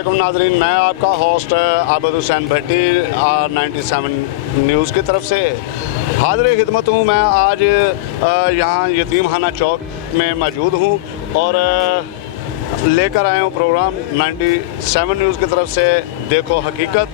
अस्सलामुअलैकुम नाजरीन, मैं आपका होस्ट आबिद हुसैन भट्टी R97 न्यूज़ की तरफ से हाज़िर खिदमत हूँ। मैं आज यहाँ यतीमखाना चौक में मौजूद हूँ और लेकर आया हूँ प्रोग्राम 97 न्यूज़ की तरफ से देखो हकीकत।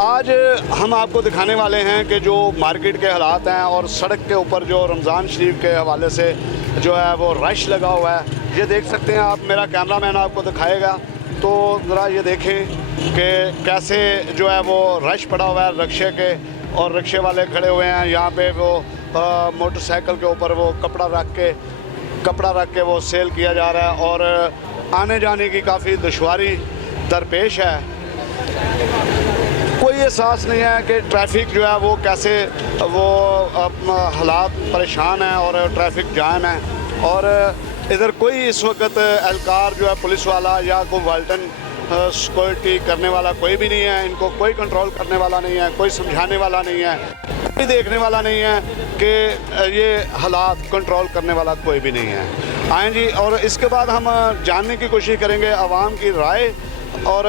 आज हम आपको दिखाने वाले हैं कि जो मार्केट के हालात हैं और सड़क के ऊपर जो रमज़ान शरीफ के हवाले से जो है वो रश लगा हुआ है। ये देख सकते हैं आप, मेरा कैमरामैन आपको दिखाएगा तो ज़रा ये देखें कि कैसे जो है वो रश पड़ा हुआ है रिक्शे के, और रिक्शे वाले खड़े हुए हैं यहाँ पे। वो मोटरसाइकिल के ऊपर वो कपड़ा रख के वो सेल किया जा रहा है और आने जाने की काफ़ी दुश्वारी दरपेश है। कोई एहसास नहीं है कि ट्रैफिक जो है वो कैसे वो हालात परेशान हैं और ट्रैफिक जाम है। और इधर कोई इस वक्त एहलकार जो है पुलिस वाला या कोई वाल्टन सिक्योरिटी करने वाला कोई भी नहीं है। इनको कोई कंट्रोल करने वाला नहीं है, कोई समझाने वाला नहीं है, कोई देखने वाला नहीं है कि ये हालात कंट्रोल करने वाला कोई भी नहीं है। आएँ जी, और इसके बाद हम जानने की कोशिश करेंगे आवाम की राय और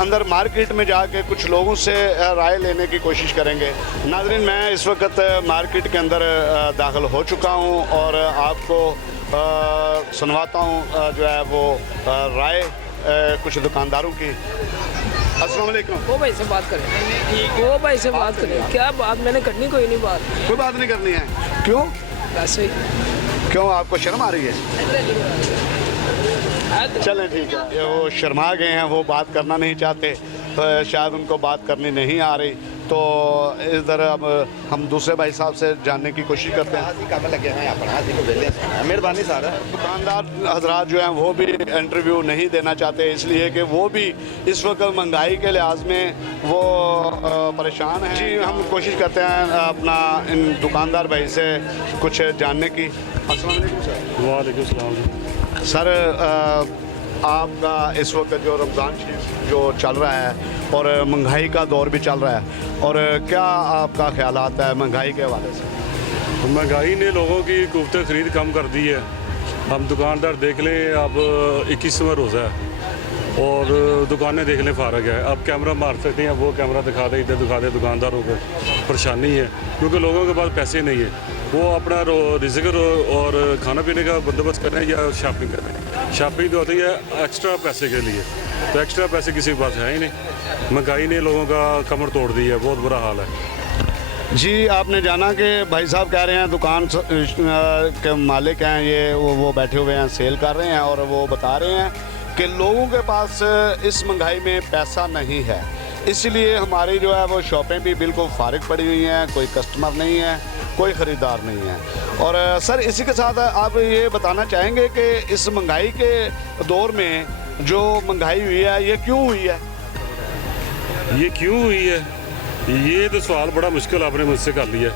अंदर मार्केट में जाके कुछ लोगों से राय लेने की कोशिश करेंगे। नाज़रीन, मैं इस वक्त मार्केट के अंदर दाखिल हो चुका हूं और आपको सुनवाता हूं जो है वो राय कुछ दुकानदारों की। अस्सलाम वालेकुम। वो भाई से बात करें। क्या बात मैंने करनी, कोई नहीं बात। कोई बात नहीं करनी है? क्यों? वैसे ही। क्यों, आपको शर्म आ रही है? चलें ठीक है, वो शर्मा गए हैं, वो बात करना नहीं चाहते, तो शायद उनको बात करनी नहीं आ रही। तो इधर अब हम दूसरे भाई साहब से जानने की कोशिश करते हैं। मेहरबानी सर। दुकानदार हजरात जो हैं वो भी इंटरव्यू नहीं देना चाहते, इसलिए कि वो भी इस वक्त महंगाई के लिहाज में वो परेशान हैं। जी, हम कोशिश करते हैं अपना इन दुकानदार भाई से कुछ जानने की। अस्सलाम वालेकुम सर। वालेकुम सलाम। सर, आपका इस वक्त जो रमज़ान शरीफ जो चल रहा है और महंगाई का दौर भी चल रहा है, और क्या आपका ख्यालात है महंगाई के हवाले से? महंगाई ने लोगों की कुव्वत ख़रीद कम कर दी है। हम दुकानदार देख लें, अब 21वां रोज़ा है और दुकानें देख लें फारग है। अब कैमरा मार सकते हैं, वो कैमरा दिखा दे, इधर दिखा दे। दुकानदारों को परेशानी है क्योंकि लोगों के पास पैसे नहीं है, वो अपना रिज़्क और खाना पीने का बंदोबस्त कर रहे हैं या शॉपिंग कर रहे हैं। शॉपिंग तो होती है एक्स्ट्रा पैसे के लिए, तो एक्स्ट्रा पैसे किसी के पास है ही नहीं। महंगाई ने लोगों का कमर तोड़ दी है, बहुत बुरा हाल है। जी, आपने जाना कि भाई साहब कह रहे हैं दुकान के मालिक हैं, ये वो बैठे हुए हैं, सेल कर रहे हैं, और वो बता रहे हैं कि लोगों के पास इस महंगाई में पैसा नहीं है, इसलिए हमारी जो है वो शॉपें भी बिल्कुल फारिग पड़ी हुई हैं, कोई कस्टमर नहीं है, कोई ख़रीदार नहीं है। और सर, इसी के साथ आप ये बताना चाहेंगे कि इस महंगाई के दौर में जो महंगाई हुई है ये क्यों हुई है? ये क्यों हुई है, ये तो सवाल बड़ा मुश्किल आपने मुझसे कर लिया,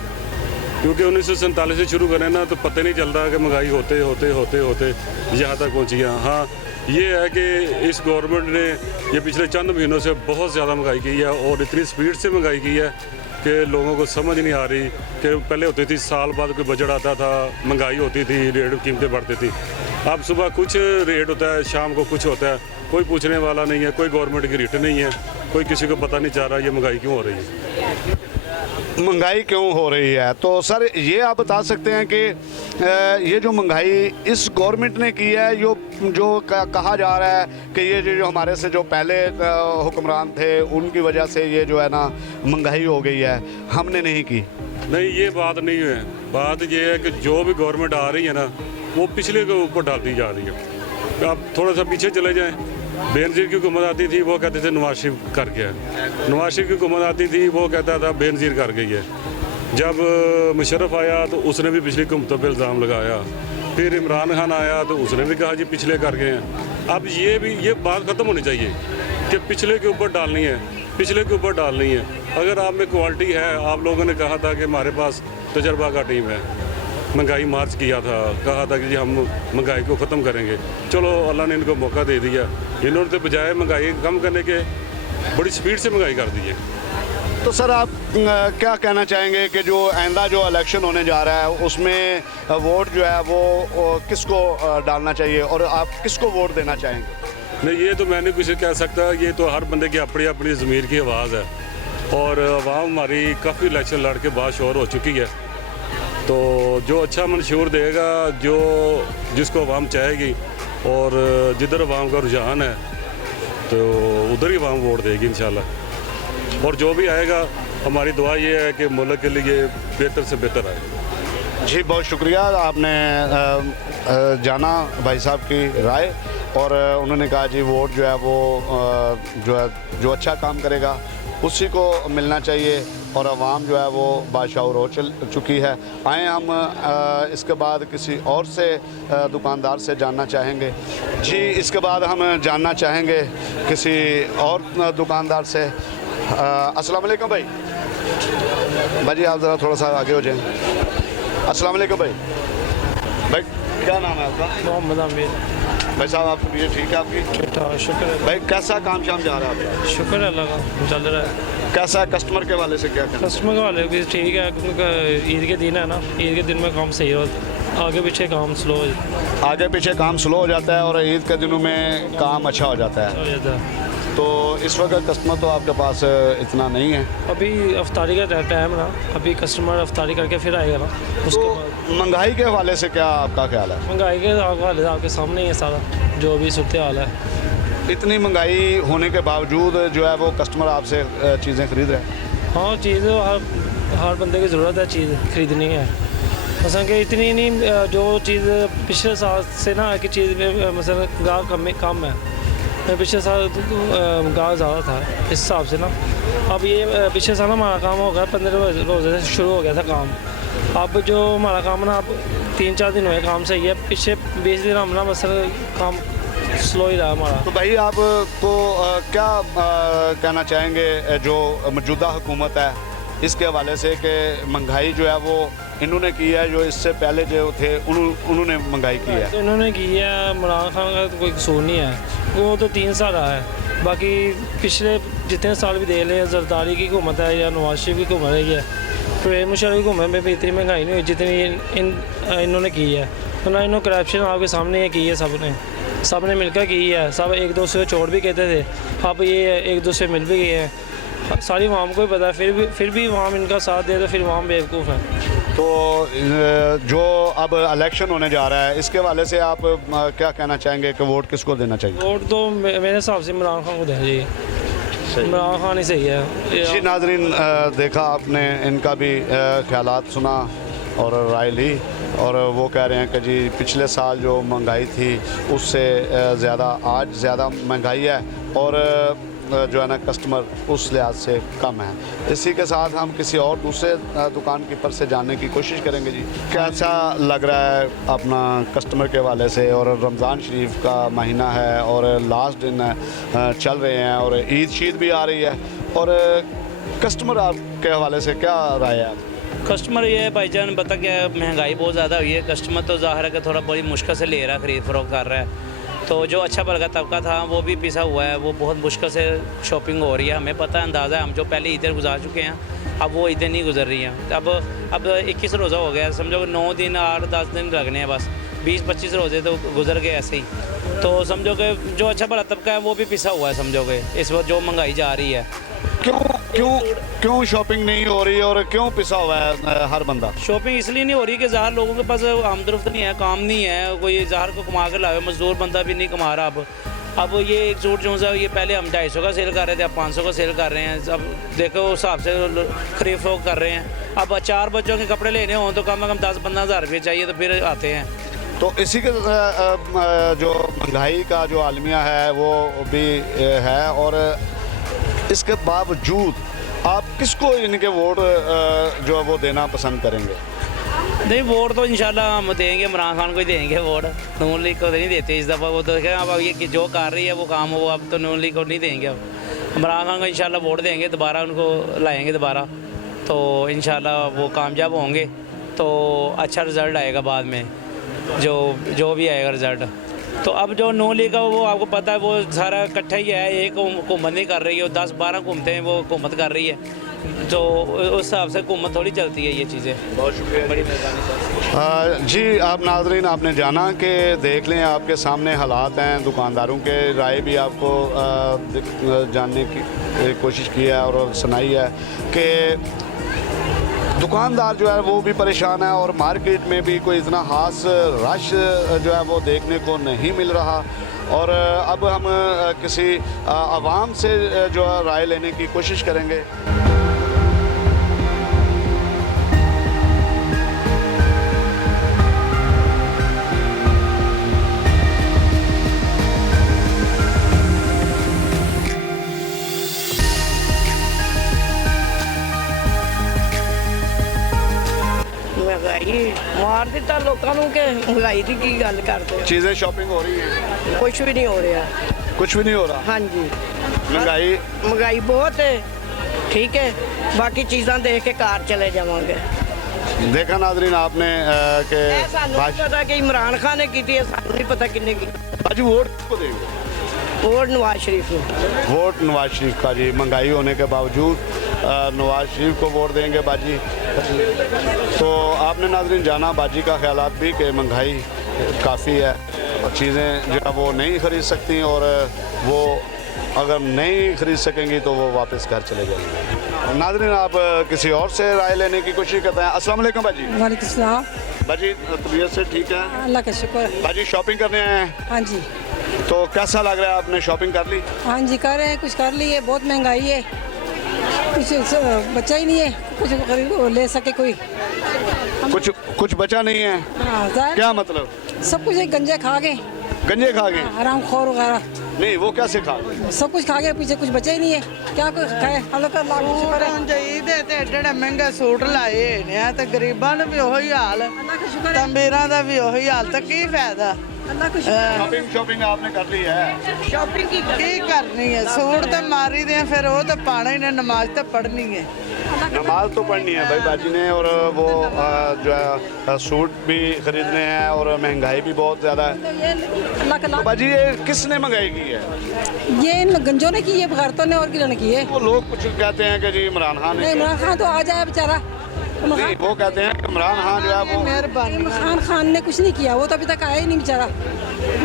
क्योंकि 1947 से शुरू करें ना तो पता नहीं चलता कि महंगाई होते होते यहाँ तक पहुँची है। हाँ, ये है कि इस गवर्नमेंट ने ये पिछले चंद महीनों से बहुत ज़्यादा महंगाई की है और इतनी स्पीड से महंगाई की है कि लोगों को समझ नहीं आ रही कि पहले होती थी साल बाद कोई बजट आता था, महंगाई होती थी, रेट कीमतें बढ़ती थी। अब सुबह कुछ रेट होता है, शाम को कुछ होता है, कोई पूछने वाला नहीं है, कोई गवर्नमेंट की रेट नहीं है, कोई किसी को पता नहीं चल रहा ये महंगाई क्यों हो रही है। महंगाई क्यों हो रही है, तो सर ये आप बता सकते हैं कि ये जो महंगाई इस गवर्नमेंट ने की है, जो कहा जा रहा है कि ये जो हमारे से जो पहले हुक्मरान थे उनकी वजह से ये जो है ना महंगाई हो गई है, हमने नहीं की। नहीं, ये बात नहीं है। बात ये है कि जो भी गवर्नमेंट आ रही है ना वो पिछले के ऊपर डालती जा रही है। आप थोड़ा सा पीछे चले जाएँ, बेनज़ीर की हुकूमत आती थी, वो कहते थे नवाज शरीफ कर गया। नवाज शरीफ की हुकूमत आती थी, वो कहता था बेनज़ीर कर गई है। जब मुशर्रफ आया तो उसने भी पिछली हुकूमतों पर इल्ज़ाम लगाया। फिर इमरान खान आया तो उसने भी कहा जी पिछले कर गए हैं। अब ये बात ख़त्म होनी चाहिए कि पिछले के ऊपर डालनी है, पिछले के ऊपर डालनी है। अगर आप में क्वालिटी है, आप लोगों ने कहा था कि हमारे पास तजर्बा का टीम है, महंगाई मार्च किया था, कहा था कि जी हम महंगाई को ख़त्म करेंगे। चलो, अल्लाह ने इनको मौका दे दिया, इन्होंने तो बजाय महंगाई कम करने के बड़ी स्पीड से महंगाई कर दी है। तो सर, आप क्या कहना चाहेंगे कि जो आइंदा जो इलेक्शन होने जा रहा है उसमें वोट जो है वो किसको डालना चाहिए और आप किसको वोट देना चाहेंगे? नहीं, ये तो मैं नहीं कुछ कह सकता, ये तो हर बंदे की अपनी अपनी ज़मीर की आवाज़ है। और आवाम हमारी काफ़ी इलेक्शन लड़ के बाशोर हो चुकी है, तो जो अच्छा मंशूर देगा, जो जिसको आवाम चाहेगी और जिधर आवाम का रुझान है तो उधर ही आवाम वोट देगी इंशाल्लाह। और जो भी आएगा, हमारी दुआ ये है कि मुल्क के लिए बेहतर से बेहतर आए। जी बहुत शुक्रिया, आपने जाना भाई साहब की राय, और उन्होंने कहा जी वोट जो है वो जो अच्छा काम करेगा उसी को मिलना चाहिए, और आवाम जो है वो बाशऊर हो चुकी है। आए हम इसके बाद किसी और से दुकानदार से जानना चाहेंगे। जी इसके बाद हम जानना चाहेंगे किसी और दुकानदार से। अस्सलाम वालेकुम भाई। भाई आप ज़रा थोड़ा सा आगे हो जाएं। अस्सलाम वालेकुम भाई। भाई क्या नाम है आपका? मोहम्मद आमिर। भाई साहब आप ये ठीक है आपकी? शुक्र है भाई कैसा काम शाम जा रहा है आपका? शुक्र है अल्लाह का, चल रहा है। कैसा कस्टमर के वाले से क्या कहना? कस्टमर के वाले भी ठीक है, क्योंकि ईद के दिन है ना, ईद के दिन में काम सही हो, आगे पीछे काम स्लो हो आगे पीछे काम स्लो हो जाता है और ईद के दिनों में काम अच्छा हो जाता है। जाता है। तो इस वक्त कस्टमर तो आपके पास इतना नहीं है। अभी अफ्तारी का टाइम ना, अभी कस्टमर अफ्तारी करके फिर आएगा ना, उसके तो बाद महंगाई के हवाले से क्या आपका ख्याल है? महंगाई के हवाले से आपके सामने ही है सारा जो भी सूरत हाल है। इतनी महंगाई होने के बावजूद जो है वो कस्टमर आपसे चीज़ें खरीद रहे हैं। हाँ, चीज़ हर बंदे की ज़रूरत है चीज़ खरीदनी है। मसलन कि इतनी नहीं, जो चीज़ पिछले साल से ना कि चीज़ में मसलन गाँव कम है, पिछले साल गाँव ज़्यादा था इस हिसाब से ना। अब ये पिछले साल हमारा काम हो गया 15 रोज़े से शुरू हो गया था काम। अब जो हमारा काम ना, अब 3-4 दिन हुए काम सही है, पिछले 20 दिन हम ना मसलन काम स्लो ही रहा हमारा। तो भाई आपको क्या कहना चाहेंगे जो मौजूदा हुकूमत है इसके हवाले से कि महंगाई जो है वो इन्होंने की है, जो इससे पहले जो थे उन्होंने महंगाई की है? तो इन्होंने की है, इमरान खान का तो कोई कसूर नहीं है, वो तो 3 साल रहा है। बाकी पिछले जितने साल भी दे लें, जरदारी की हुकूमत है या नवाज शरीफ की हुकूमत है, परवेज़ मुशर्रफ की हुकूमत में भी इतनी महंगाई नहीं हुई जितनी इन्होंने की है। तो ना इन्होंने करप्शन आपके सामने की है, सब ने मिलकर की है। सब एक दूसरे को चोट भी कहते थे, अब ये एक दूसरे मिल भी गए हैं। सारी वाम को ही पता है, फिर भी वाम इनका साथ दे तो फिर वाम बेवकूफ़ है। तो जो अब इलेक्शन होने जा रहा है इसके हवाले से आप क्या कहना चाहेंगे कि वोट किसको देना चाहिए? वोट तो मेरे हिसाब से इमरान खान को देना चाहिए। इमरान खान ही सही है। जी नाजरीन, देखा आपने, इनका भी ख्यालात सुना और राय ली, और वो कह रहे हैं कि जी पिछले साल जो महंगाई थी उससे ज़्यादा आज ज़्यादा महंगाई है, और जो है ना कस्टमर उस लिहाज से कम है। इसी के साथ हम किसी और दूसरे दुकान कीपर से जानने की कोशिश करेंगे। जी कैसा लग रहा है अपना कस्टमर के हवाले से? और रमज़ान शरीफ का महीना है और लास्ट दिन चल रहे हैं और ईद शीद भी आ रही है, और कस्टमर आपके हवाले से क्या राय है? कस्टमर ये है भाईजान, बता क्या महंगाई बहुत ज़्यादा हुई है, कस्टमर तो ज़ाहिर है कि थोड़ा बड़ी मुश्किल से ले रहा है, ख़रीद फरोख्त कर रहा है। तो जो अच्छा वर्ग तबका था वो भी पिसा हुआ है, वो बहुत मुश्किल से शॉपिंग हो रही है। हमें पता है, अंदाज़ा है, हम जो पहले ईदें गुजार चुके हैं, अब वो ईदें नहीं गुजर रही हैं। अब 21 रोज़ा हो गया, समझो 9 दिन 8-10 दिन लगने हैं बस, 20-25 रोज़े तो गुजर गए ऐसे ही। तो समझो कि जो अच्छा भला तबका है वो भी पिसा हुआ है, समझो कि इस वक्त जो महंगाई जा रही है। क्यों शॉपिंग नहीं हो रही और क्यों पिसा हुआ है हर बंदा? शॉपिंग इसलिए नहीं हो रही कि ज़ाहिर लोगों के पास आमदरफ्त नहीं है, काम नहीं है, कोई ज़ाहिर को कमा कर लाए, मजदूर बंदा भी नहीं कमा रहा। अब ये एक सूट जो सा ये पहले हम 250 का सेल कर रहे थे, अब 500 का सेल कर रहे हैं। अब देखो उस हिसाब से खरीद फरोख्त कर रहे हैं। अब 4 बच्चों के कपड़े लेने हों तो कम से कम 10-15 हज़ार रुपये चाहिए, तो फिर आते हैं। तो इसी के जो महंगाई का जो आलमिया है वो भी है, और इसके बावजूद आप किसको इनके वोट जो है वो देना पसंद करेंगे? नहीं, वोट तो इंशाल्लाह हम देंगे, इमरान खान को ही देंगे वोट, नून लीग को नहीं देते इस दफ़ा। वो तो देखें अब ये जो कर रही है वो काम, वो अब तो नून लीग को नहीं देंगे। अब इमरान खान को इंशाल्लाह वोट देंगे, दोबारा उनको लाएंगे दोबारा, तो इंशाल्लाह वो कामयाब होंगे, तो अच्छा रिज़ल्ट आएगा बाद में, जो भी आएगा रिज़ल्ट। तो अब जो नून लीग का वो आपको पता है वो सारा इकट्ठा ही है, एक हुकूमत नहीं कर रही है, 10-12 हुकूमतें वो हुकूमत कर रही है, तो उस हिसाब से हुकूमत थोड़ी चलती है ये चीज़ें। बहुत शुक्रिया बड़ी मेहरबानी। जी आप नाज़रीन आपने जाना कि देख लें आपके सामने हालात हैं, दुकानदारों के राय भी आपको जानने की कोशिश की है और सुनाई है कि दुकानदार जो है वो भी परेशान है और मार्केट में भी कोई इतना ख़ास रश जो है वो देखने को नहीं मिल रहा। और अब हम किसी आवाम से जो है राय लेने की कोशिश करेंगे। ਮਹਿੰਗਾਈ ਮਾਰ ਦਿੱਤਾ ਲੋਕਾਂ ਨੂੰ ਕਿ ਮਹਿੰਗਾਈ ਦੀ ਕੀ ਗੱਲ ਕਰਦੇ ਹੋ? चीज़ें शॉपिंग हो रही हैं, ਕੁਛ ਵੀ ਨਹੀਂ ਹੋ ਰਿਹਾ। कुछ भी नहीं हो रहा। ਹਾਂਜੀ महंगाई ਮਹਿੰਗਾਈ ਬਹੁਤ ਹੈ, ਠੀਕ ਹੈ, ਬਾਕੀ ਚੀਜ਼ਾਂ ਦੇਖ ਕੇ ਘਰ ਚਲੇ ਜਾਵਾਂਗੇ। देखा नाजरीन आपने कि ਇਹ ਸਾਨੂੰ ਨਹੀਂ ਪਤਾ ਕਿ ਇਮਰਾਨ ਖਾਨ ਨੇ ਕੀਤੀ ਹੈ, ਸਾਨੂੰ ਨਹੀਂ ਪਤਾ ਕਿੰਨੇ ਕੀਤੀ। बाजी वोट किसको देंगे? ਹੋਰ ਨਵਾਜ਼ ਸ਼ਰੀਫ ਨੂੰ। वोट नवाज शरीफ का जी, महंगाई होने के बावजूद नवाज शरीफ को वोट देंगे बाजी। तो आपने नाजरीन जाना बाजी का ख्यालात भी कि महंगाई काफ़ी है और चीज़ें जो है वो नहीं ख़रीद सकती और वो अगर नहीं ख़रीद सकेंगी तो वो वापस घर चले जाएंगे। नाजरीन आप किसी और से राय लेने की कोशिश करते हैं। अस्सलाम वालेकुम बाजी। वालेकुम सलाम। बाजी तबीयत से ठीक है? अल्लाह का शुक्र। बाजी शॉपिंग करने आए हैं, हाँ जी, तो कैसा लग रहा है? आपने शॉपिंग कर ली? हाँ जी, कर रहे हैं, कुछ कर लिए। बहुत महंगाई है, कुछ बचा ही नहीं है, कुछ खरीद ले सके कोई। कुछ बचा नहीं है। हाँ, जाहिर क्या मतलब? सब कुछ एक गंजे खा गए, गंजे खा गए? आराम खोर वगैरह नहीं वो कैसे खा गए? सब कुछ खा गए, पीछे कुछ बचा ही नहीं है। क्या कुछ खाए? अल्लाह का लाख शुक्र है। ਚਾਹੀਦੇ ਤੇ ਏਡੇ ਮਹਿੰਗੇ ਸੂਟ ਲਾਏ ਨੇ ਆ ਤੇ ਗਰੀਬਾਂ ਨੂੰ ਵੀ ਉਹੀ ਹਾਲ, अल्लाह का शुक्र ਤਾਂ है, ਅਮੀਰਾਂ ਦਾ ਵੀ ਉਹੀ ਹਾਲ, ਤਾਂ ਕੀ ਫਾਇਦਾ? अल्लाह का शुक्र है। शॉपिंग आपने कर ली है? ਸ਼ਾਪਿੰਗ ਕੀ ਕਰਨੀ ਹੈ? ਸੂਟ ਤਾਂ ਮਾਰੀ ਦੇ ਆ, ਫਿਰ ਉਹ ਤਾਂ ਪਾਣਾ ਹੀ ਨੇ, ਨਮਾਜ਼ ਤਾਂ ਪੜ੍ਹਨੀ ਹੈ। नमाज तो पढ़नी है भाई बाजी ने, और वो जो है सूट भी खरीदने हैं और महंगाई भी बहुत ज़्यादा है। तो ये अल्लाह का तो लाख, बाजी ये किसने महंगाई की है? ये इन गंजों ने की है, बगैरतों ने और किरण की है। वो लोग कुछ कहते हैं कि जी इमरान खान नहीं, ने, इमरान खान तो आ जाए बेचारा। नहीं वो कहते हैं कि इमरान खान जो है वो ਮਿਹਰਬਾਨੀ। इमरान खान ने कुछ नहीं किया, वो तो अभी तक आया ही नहीं बेचारा।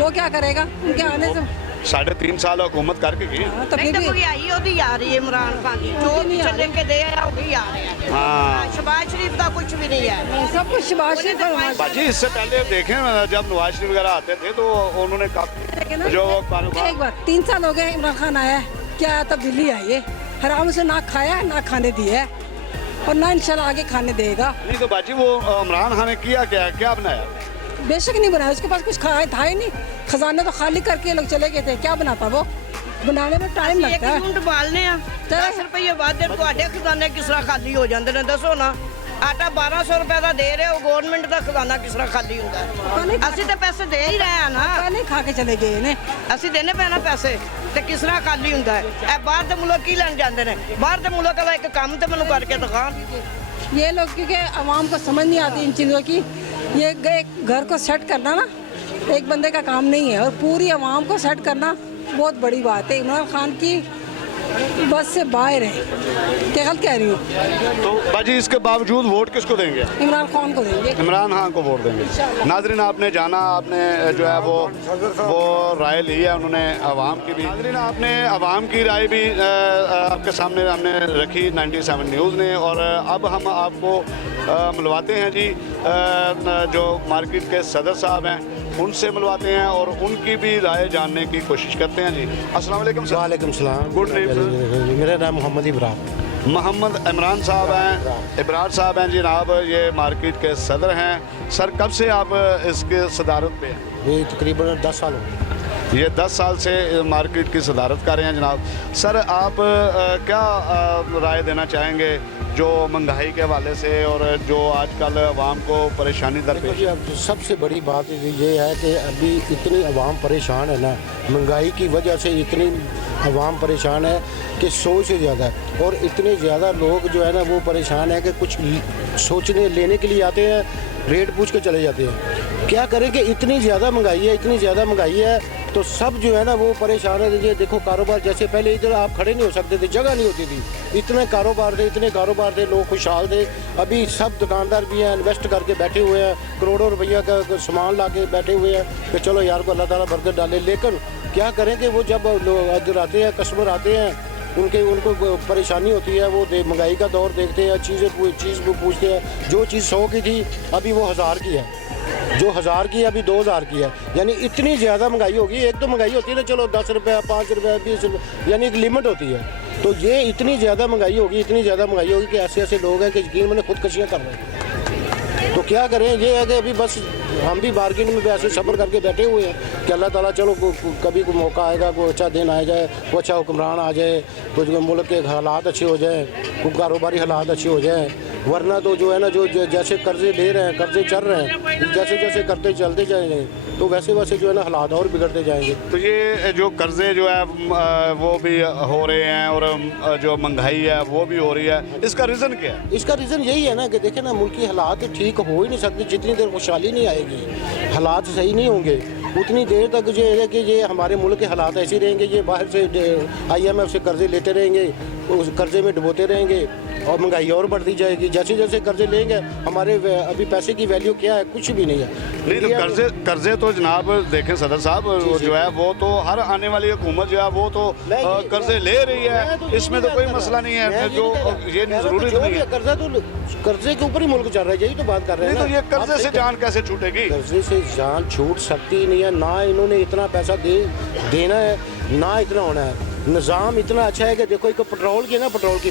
वो क्या करेगा उनके आने से? 3.5 साल हुकूमत करके की। हाँ, तब ਨਹੀਂ ਤਾਂ भी ਮਹਿੰਗਾਈ ਉਹਦੀ ਆ ਰਹੀ ਹੈ ਇਮਰਾਨ ਖਾਨ ਦੀ, ਜੋ ਨਹੀਂ ਆ ਪਿੱਛੇ ਲੈ ਕੇ ਦੇ ਆ ਉਹੀ ਆ ਰਿਹਾ। हाँ ਸ਼ਬਾਜ਼ ਸ਼ਰੀਫ ਦਾ ਕੁਝ ਵੀ ਨਹੀਂ ਹੈ। सब कुछ शबाज शरीफ पर बाजी इससे पहले देखें जब नवाज शरीफ वगैरह आते थे तो उन्होंने काफ़ी जो कारोबार। एक बार 3 साल हो गए इमरान खान आया है, क्या तब्दीली आई है? हराम से ना खाया ना खाने दिया है और ना इंशाल्लाह आगे खाने देगा। नहीं तो बाजी वो इमरान खान ने किया क्या बनाया? बेशक नहीं बनाया, उसके पास कुछ खाया था ही नहीं, खजाने तो खाली करके लोग चले गए थे। क्या बनाता वो? बनाने में टाइम ਇੱਕ लगता है। ਮਿੰਟ ਬਾਲਨੇ ਆ, 10 ਰੁਪਏ ਵਾਧੇ ਤੁਹਾਡੇ ਖਜ਼ਾਨੇ ਕਿਸ ਤਰ੍ਹਾਂ ਖਾਲੀ ਹੋ ਜਾਂਦੇ ਨੇ ਦੱਸੋ ਨਾ। ਆਟਾ 1200 ਰੁਪਏ ਦਾ ਦੇ ਰਹੇ ਹੋ, ਗਵਰਨਮੈਂਟ ਦਾ ਖਜ਼ਾਨਾ ਕਿਸ ਤਰ੍ਹਾਂ ਖਾਲੀ ਹੁੰਦਾ ਹੈ? ਅਸੀਂ ਤਾਂ ਪੈਸੇ ਦੇ ਹੀ ਰਹੇ ਆ ਨਾ, नहीं खा के चले गए ने। ਅਸੀਂ ਦੇਣੇ ਪੈਣਾ ਪੈਸੇ, ਤੇ ਕਿਸ ਤਰ੍ਹਾਂ ਖਾਲੀ ਹੁੰਦਾ ਹੈ? ਇਹ ਬਾਹਰ ਦੇ ਮੁਲਕ ਕੀ ਲੈਣ ਜਾਂਦੇ ਨੇ? ਬਾਹਰ ਦੇ ਮੁਲਕ ਦਾ ਇੱਕ ਕੰਮ ਤੇ ਮੈਨੂੰ ਕਰਕੇ ਦਿਖਾਣ। ये लोग क्योंकि आवाम को समझ नहीं आती इन चीज़ों की। ये एक घर को सेट करना ना एक बंदे का काम नहीं है, और पूरी आवाम को सेट करना बहुत बड़ी बात है। इमरान खान की बस से बाहर है, क्या गलत कह रही हूँ? तो बाजी इसके बावजूद वोट किसको देंगे? इमरान खान को देंगे। इमरान खान को वोट देंगे। नाजरीन आपने जाना, आपने जो है वो राय ली है उन्होंने आवाम की भी। नाजरीन आपने आवाम की राय भी आपके सामने हमने रखी 97 न्यूज़ ने, और अब हम आपको मिलवाते हैं जी जो मार्केट के सदर साहब हैं उनसे मिलवाते हैं और उनकी भी राय जानने की कोशिश करते हैं जी। अस्सलाम वालेकुम सर। वालेकुम सलाम। Good name sir? मेरा नाम मोहम्मद इब्राहिम। मोहम्मद इमरान साहब हैं, इब्रार साहब हैं जनाब, ये मार्केट के सदर हैं। सर कब से आप इसके सदारत पे हैं? ये तकरीबन 10 साल हो गए। ये 10 साल से मार्केट की सदारत कर रहे हैं जनाब। सर आप क्या राय देना चाहेंगे जो महंगाई के हवाले से और जो आजकल आवाम को परेशानी देखो दरपेश जी, अब सबसे बड़ी बात ये है कि अभी इतनी आवाम परेशान है ना, महंगाई की वजह से इतनी आवाम परेशान है कि 100 से ज़्यादा है। और इतने ज़्यादा लोग जो है ना वो परेशान है कि कुछ सोचने लेने के लिए आते हैं, रेट पूछ के चले जाते हैं। क्या करें कि इतनी ज़्यादा महंगाई है, इतनी ज़्यादा महंगाई है, तो सब जो है ना वो परेशान है। ये देखो कारोबार, जैसे पहले इधर आप खड़े नहीं हो सकते थे, जगह नहीं होती थी, इतने कारोबार थे, लोग खुशहाल थे। अभी सब दुकानदार भी हैं, इन्वेस्ट करके बैठे हुए हैं, करोड़ों रुपया का सामान ला के बैठे हुए हैं कि चलो यार को अल्लाह ताला बरकत डाले। लेकिन क्या करें कि वो जब लोग इधर आते हैं, कस्टमर आते हैं, उनको परेशानी होती है, वो महंगाई का दौर देखते हैं, चीज़ पूछते हैं। जो चीज़ 100 की थी अभी वो 1000 की है, जो 1000 की है अभी 2000 की है। यानी इतनी ज़्यादा महंगाई होगी। एक तो महंगाई होती है ना, चलो 10 रुपये 5 रुपये 20 रुपये, यानी एक लिमिट होती है। तो ये इतनी ज़्यादा महंगाई होगी कि ऐसे ऐसे लोग हैं कि यकीन मैंने खुदकशियाँ कर रहे हैं। तो क्या करें, ये है कि अभी बस हम भी बार्गेन में ऐसे सब्र करके बैठे हुए हैं कि अल्लाह ताला चलो कभी कोई मौका आएगा, कोई अच्छा दिन आ जाए, कोई अच्छा हुक्मरान आ जाए, कुछ मुल्क के हालात अच्छे हो जाएं, कुछ कारोबारी हालात अच्छे हो जाएं। वरना तो जो है ना, जो जैसे कर्जे ले रहे हैं, कर्जे चल रहे हैं, जैसे जैसे करते चलते जाएंगे तो वैसे वैसे जो है ना हालात और बिगड़ते जाएंगे। तो ये जो कर्जे जो है वो भी हो रहे हैं और जो महंगाई है वो भी हो रही है, इसका रीज़न क्या है? इसका रीज़न यही है ना कि देखें ना, मुल्क की हालात ठीक हो ही नहीं सकते जितनी देर खुशहाली नहीं आएगी, हालात सही नहीं होंगे उतनी देर तक। जो है कि ये हमारे मुल्क के हालात ऐसे रहेंगे, ये बाहर से IMF से कर्जे लेते रहेंगे, उस कर्जे में डुबोते रहेंगे और महंगाई और बढ़ती जाएगी। जैसे जैसे कर्जे लेंगे, हमारे अभी पैसे की वैल्यू क्या है, कुछ भी नहीं है। नहीं तो कर्जे तो जनाब देखें सदर साहब, जो है वो तो हर आने वाली हुकूमत जो है वो तो कर्जे ले रही है, इसमें तो कोई मसला नहीं है। जो ये जरूरी नहीं है, कर्जे के ऊपर ही मुल्क चल रहा है, यही तो बात कर रहे हैं। तो ये कर्जे से जान कैसे छूटेगी? कर्जे से जान छूट सकती नहीं है, ना इन्होंने इतना पैसा देना है, ना इतना होना है। निज़ाम इतना अच्छा है कि देखो, एक पेट्रोल की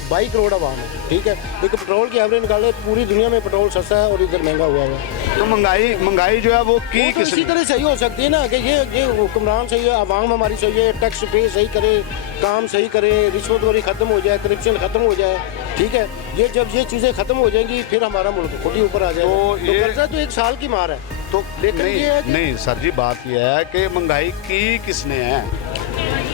22 करोड़ आवाम है, ठीक है। एक पेट्रोल की एवरेज निकाले, पूरी दुनिया में पेट्रोल सस्ता है और इधर महंगा हुआ है। तो महंगाई जो है वो की तो इसी तरह सही हो सकती है ना कि ये हुक्मरान सही है, आवाम हमारी सही है, टैक्स पे सही करे, काम सही करे, रिश्वतखोरी ख़त्म हो जाए, करप्शन ख़त्म हो जाए, ठीक है। ये जब ये चीज़ें ख़त्म हो जाएंगी फिर हमारा मुल्क खुद ही ऊपर आ जाएगा। तो कर्जा तो 1 साल की मार है। तो नहीं सर जी, बात यह है कि महंगाई की किसने है?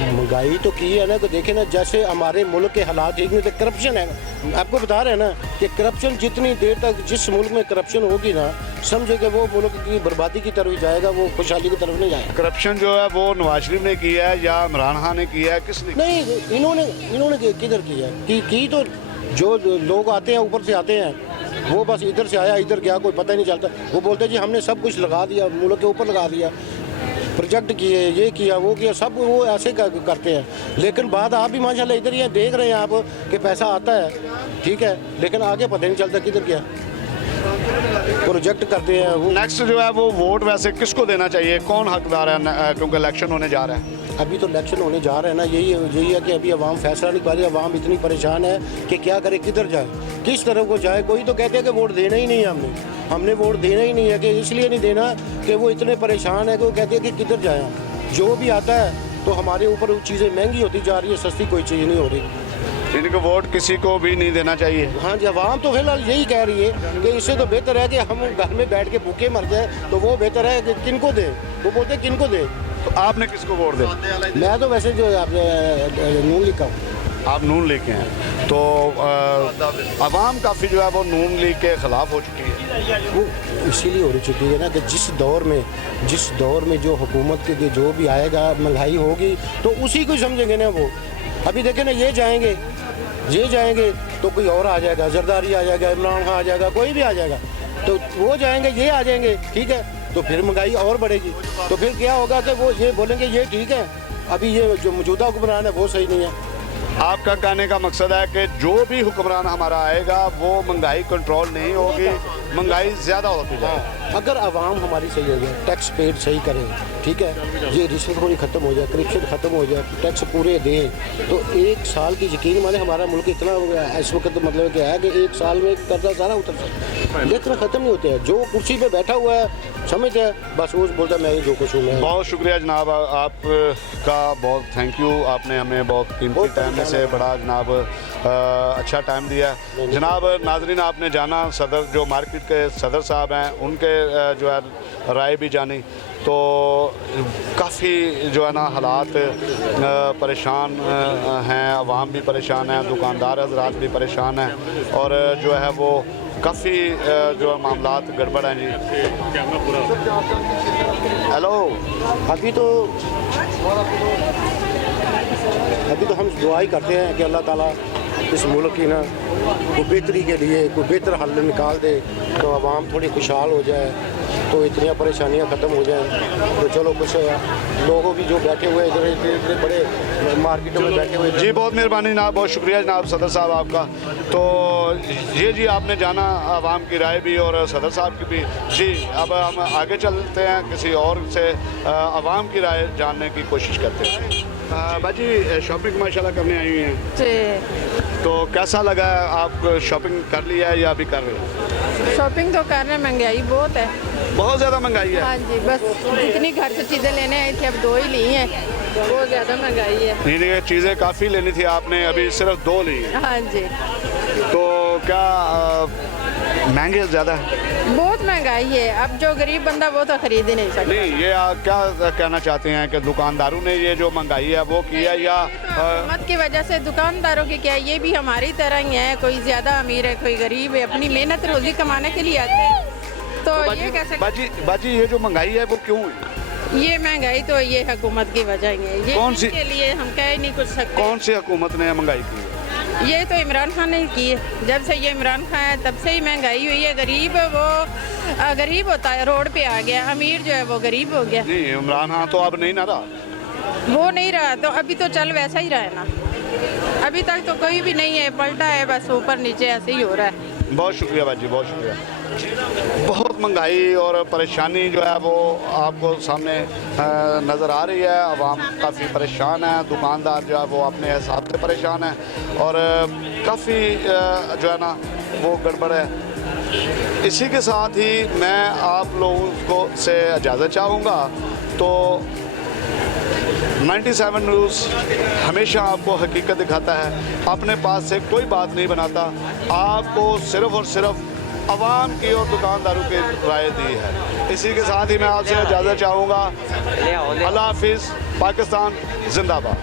महंगाई तो की है ना, तो देखे ना जैसे हमारे मुल्क के हालात ठीक नहीं, तो करप्शन है। आपको बता रहे हैं ना कि करप्शन जितनी देर तक जिस मुल्क में करप्शन होगी ना, समझे कि वो मुल्क की बर्बादी की तरफ जाएगा, वो खुशहाली की तरफ नहीं जाएगा। करप्शन जो है वो नवाज शरीफ ने किया है या इमरान खान ने किया है, किसने? नहीं, इन्होंने किधर किया की तो जो लोग आते हैं ऊपर से आते हैं, वो बस इधर से आया इधर गया, कोई पता ही नहीं चलता। वो बोलते जी हमने सब कुछ लगा दिया, मुल्क के ऊपर लगा दिया, प्रोजेक्ट किए, ये किया वो किया, सब वो ऐसे करते हैं। लेकिन बात आप भी माशाल्लाह इधर ये देख रहे हैं आप कि पैसा आता है, ठीक है, लेकिन आगे पता नहीं चलता किधर गया। प्रोजेक्ट करते हैं वो। नेक्स्ट जो है वो वोट वैसे किसको देना चाहिए, कौन हकदार है, क्योंकि इलेक्शन होने जा रहा है? अभी तो इलेक्शन होने जा रहे हैं ना, यही है कि अभी आवाम फैसला नहीं पा रही। आवाम इतनी परेशान है कि क्या करे, किधर जाए, किस तरफ को जाए। कोई तो कहते हैं कि वोट देना ही नहीं है, हमने वोट देना ही नहीं है, कि इसलिए नहीं देना कि वो इतने परेशान है कि वो कहते हैं कि किधर जाए। जो भी आता है तो हमारे ऊपर वो चीज़ें महंगी होती जा रही है, सस्ती कोई चीज़ नहीं हो रही। इनको वोट किसी को भी नहीं देना चाहिए। हाँ जी, आवाम तो फिलहाल यही कह रही है कि इससे तो बेहतर है कि हम घर में बैठ के भूखे मर जाए, तो वो बेहतर है कि किनको दे। वो बोलते किनको दे। तो आपने किसको वोट दे? मैं तो वैसे जो नून लीग का हूँ। आप नून लीग के हैं, तो आवाम काफ़ी जो है वो नून लीग के ख़िलाफ़ हो चुकी है। वो इसीलिए हो चुकी है ना कि जिस दौर में जो हुकूमत के जो भी आएगा, महंगाई होगी तो उसी को समझेंगे ना वो। अभी देखें ना, ये जाएंगे तो कोई और आ जाएगा, जरदारी आ जाएगा, इमरान खान आ जाएगा, कोई भी आ जाएगा, तो वो जाएंगे, ये आ जाएंगे, ठीक है, तो फिर महंगाई और बढ़ेगी। तो फिर क्या होगा कि वो ये बोलेंगे ये ठीक है, अभी ये जो मौजूदा हुक्मरान है वो सही नहीं है। आपका कहने का मकसद है कि जो भी हुक्मरान हमारा आएगा वो महंगाई कंट्रोल नहीं होगी, महंगाई ज़्यादा होती जाएगी। अगर आवाम हमारी सही हो जाए, टैक्स पेड सही करें, ठीक है, ये रिश्वतखोरी ख़त्म हो जाए, करप्शन ख़त्म हो जाए, टैक्स पूरे दें, तो 1 साल की यकीन माने हमारा मुल्क इतना हो गया इस वक्त, मतलब क्या है कि 1 साल में कर्जा सारा उतर सकता है, लेकिन ख़त्म नहीं होते हैं। जो कुर्सी पे बैठा हुआ है समझते हैं बस वो बोलता है मैं ही जो कुछ हूँ मैं। बहुत शुक्रिया जनाब, आपका बहुत थैंक यू, आपने हमें बहुत कीमती टाइम में से बड़ा जनाब अच्छा टाइम दिया है। जनाब नाजरीन, आपने जाना सदर जो मार्केट के सदर साहब हैं उनके जो है राय भी जानी, तो काफ़ी जो है ना हालात परेशान हैं, आवाम भी परेशान है, दुकानदार हजरात भी परेशान हैं, और जो है वो काफ़ी जो है मामलात गड़बड़ हैं जी। हेलो, अभी तो हम दुआ ही करते हैं कि अल्लाह ताला इस मुल्क की ना कोई बेहतरी के लिए कोई बेहतर हल निकाल दे, तो आवाम थोड़ी खुशहाल हो जाए, तो इतनी परेशानियां ख़त्म हो जाएं। तो चलो कुछ लोगों की जो बैठे हुए इधर इतने बड़े मार्केटों में बैठे हुए जी, बहुत मेहरबानी जनाब, बहुत शुक्रिया जनाब सदर साहब आपका। तो ये जी आपने जाना आवाम की राय भी और सदर साहब की भी। जी अब हम आगे चलते हैं, किसी और से आवाम की राय जानने की कोशिश करते हैं। बाजी शॉपिंग माशाल्लाह करने आई हुई हैं जी, तो कैसा लगा? आप शॉपिंग कर लिया है या अभी कर रहे हैं? शॉपिंग तो कर रहे हैं, महंगाई बहुत है। बहुत ज़्यादा महंगाई है। हाँ जी, बस जितनी घर से चीज़ें लेने आई थी अब 2 ही ली हैं, बहुत ज़्यादा महंगाई है। नहीं, चीज़ें काफ़ी लेनी थी आपने, अभी सिर्फ 2 ली हैं। हाँ जी, तो क्या महंगे ज़्यादा है? बहुत महंगाई है, अब जो गरीब बंदा वो तो खरीद ही नहीं सकता। नहीं, ये आप क्या कहना चाहते हैं कि दुकानदारों ने ये जो महंगाई है वो की है या हुकूमत की वजह से? दुकानदारों की क्या, ये भी हमारी तरह ही है, कोई ज़्यादा अमीर है कोई गरीब है, अपनी मेहनत रोज़ी कमाने के लिए आते हैं, तो ये कैसे? बाजी ये जो महंगाई है वो क्यों है? ये महंगाई तो ये हुकूमत की वजह ही है, ये कौन सी? के लिए हम कह ही नहीं कुछ सकते। कौन सी हुकूमत ने महंगाई की है? ये तो इमरान खान ने की है, जब से ये इमरान खान है तब से ही महंगाई हुई है। गरीब वो गरीब होता है रोड पे आ गया, अमीर जो है वो गरीब हो गया। नहीं, इमरान खान तो अब नहीं ना रहा। वो नहीं रहा तो अभी तो चल वैसा ही रहा है ना, अभी तक तो कोई भी नहीं है, पलटा है बस ऊपर नीचे ऐसे ही हो रहा है। बहुत शुक्रिया बाजी, बहुत शुक्रिया। बहुत महंगाई और परेशानी जो है वो आपको सामने नज़र आ रही है। आवाम काफ़ी परेशान है, दुकानदार जो है वो अपने हिसाब से परेशान है, और काफ़ी जो है ना वो गड़बड़ है। इसी के साथ ही मैं आप लोगों को से इजाज़त चाहूँगा। तो 97 न्यूज़ हमेशा आपको हकीकत दिखाता है, अपने पास से कोई बात नहीं बनाता, आपको सिर्फ़ और सिर्फ आवाम की और दुकानदारों की राय दी है। इसी के साथ ही मैं आपसे इजाज़त चाहूँगा। अल्लाह हाफिज़, पाकिस्तान जिंदाबाद।